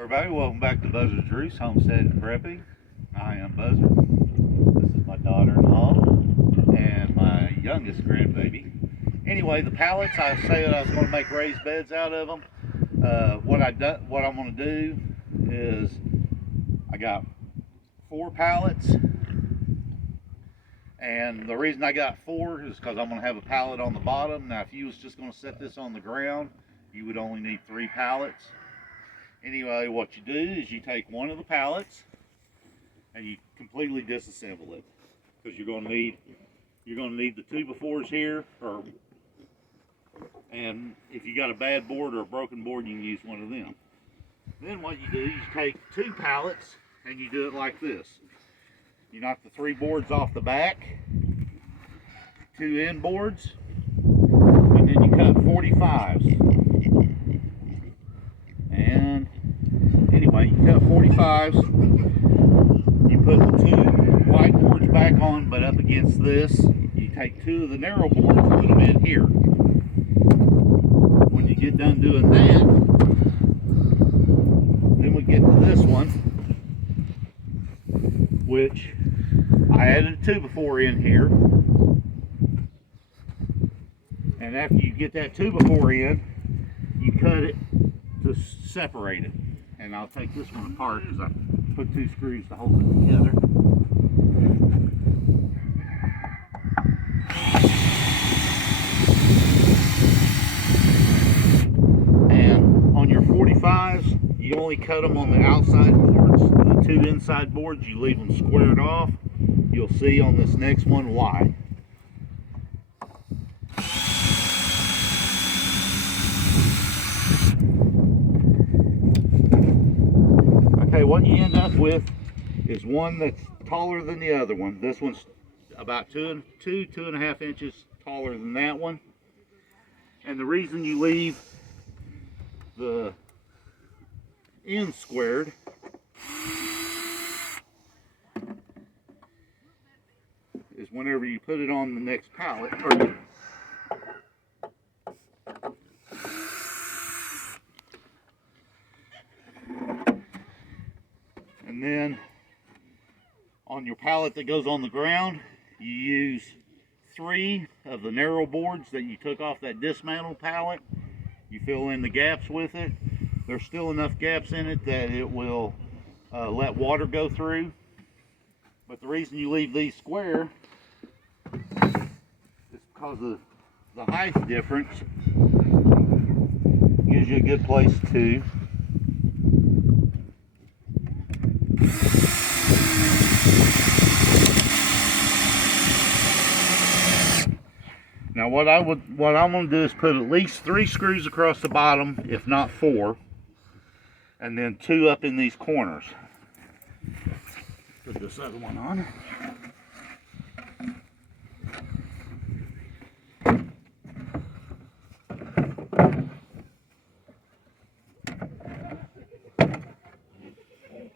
Everybody, welcome back to Buzzard-Roost Homestead and Prepping. I am Buzzard. This is my daughter-in-law and my youngest grandbaby. Anyway, the pallets, I said I was going to make raised beds out of them. What I'm going to do is I got 4 pallets, and the reason I got 4 is because I'm going to have a pallet on the bottom. Now, if you was just going to set this on the ground, you would only need 3 pallets. Anyway, what you do is you take one of the pallets and you completely disassemble it, because you're going to need the 2x4s here, and if you got a bad board or a broken board, you can use one of them. Then what you do is you take 2 pallets and you do it like this. You knock the 3 boards off the back, 2 end boards, and then you cut 45s. And anyway, you cut 45s, you put the 2 white boards back on, but up against this. You take 2 of the narrow boards and put them in here. When you get done doing that, then we get to this one, which I added a 2x4 in here. And after you get that 2x4 in, you cut it to separate it. And I'll take this one apart because I put 2 screws to hold it together. And on your 45s, you only cut them on the outside boards. The 2 inside boards, you leave them squared off. You'll see on this next one why. Okay, what you end up with is one that's taller than the other one. This one's about 2.5 inches taller than that one. And the reason you leave the end squared is whenever you put it on the next pallet, and then on your pallet that goes on the ground, you use 3 of the narrow boards that you took off that dismantled pallet. You fill in the gaps with it. There's still enough gaps in it that it will let water go through. But the reason you leave these square is because of the height difference. Gives you a good place to now what I'm going to do is put at least 3 screws across the bottom, if not 4, and then 2 up in these corners. Put this other one on.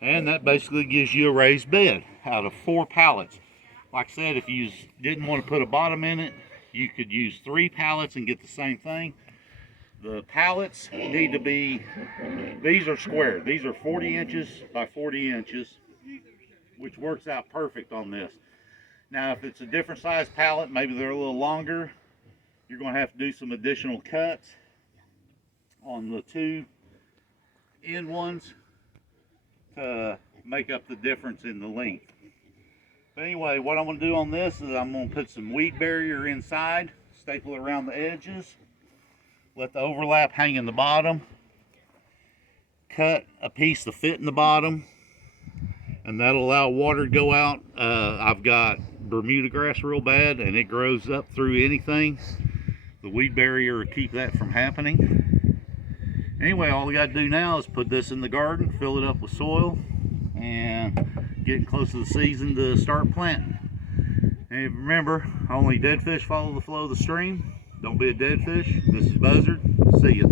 And that basically gives you a raised bed out of 4 pallets. Like I said, if you didn't want to put a bottom in it, you could use 3 pallets and get the same thing. The pallets need to be, these are square. These are 40 inches by 40 inches, which works out perfect on this. Now, if it's a different size pallet, maybe they're a little longer, you're going to have to do some additional cuts on the 2 end ones to make up the difference in the length. But anyway, what I'm going to do on this is I'm going to put some weed barrier inside, staple it around the edges, let the overlap hang in the bottom, cut a piece to fit in the bottom, and that'll allow water to go out. I've got Bermuda grass real bad, and it grows up through anything. The weed barrier will keep that from happening. Anyway, all we got to do now is put this in the garden, fill it up with soil, and getting close to the season to start planting. And remember, only dead fish follow the flow of the stream. Don't be a dead fish. This is Buzzard. See ya.